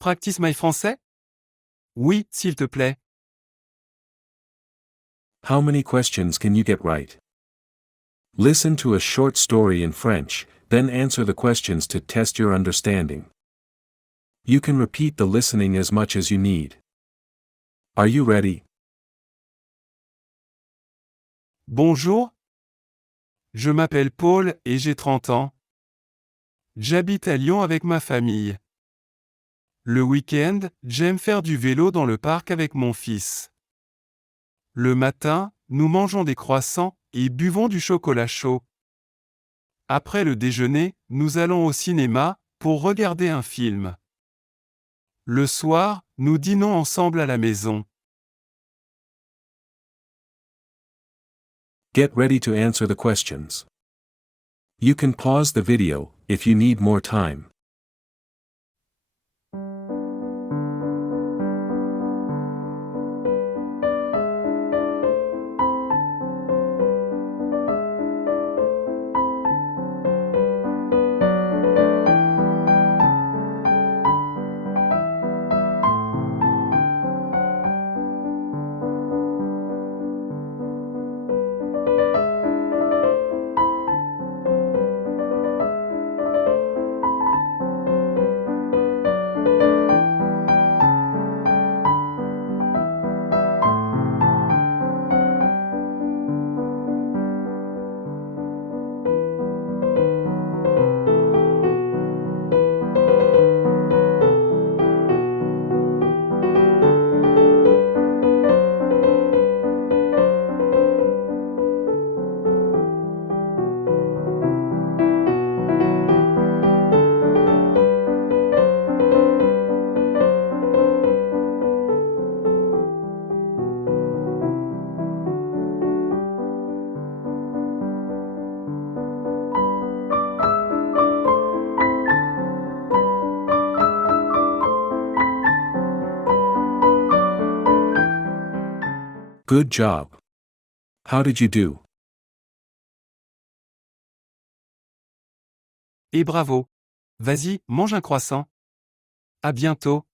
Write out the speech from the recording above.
Practice my français? Oui, s'il te plaît. How many questions can you get right? Listen to a short story in French, then answer the questions to test your understanding. You can repeat the listening as much as you need. Are you ready? Bonjour. Je m'appelle Paul et j'ai 30 ans. J'habite à Lyon avec ma famille. Le week-end, j'aime faire du vélo dans le parc avec mon fils. Le matin, nous mangeons des croissants et buvons du chocolat chaud. Après le déjeuner, nous allons au cinéma pour regarder un film. Le soir, nous dînons ensemble à la maison. Get ready to answer the questions. You can pause the video if you need more time. Good job. How did you do? Et bravo. Vas-y, mange un croissant. À bientôt.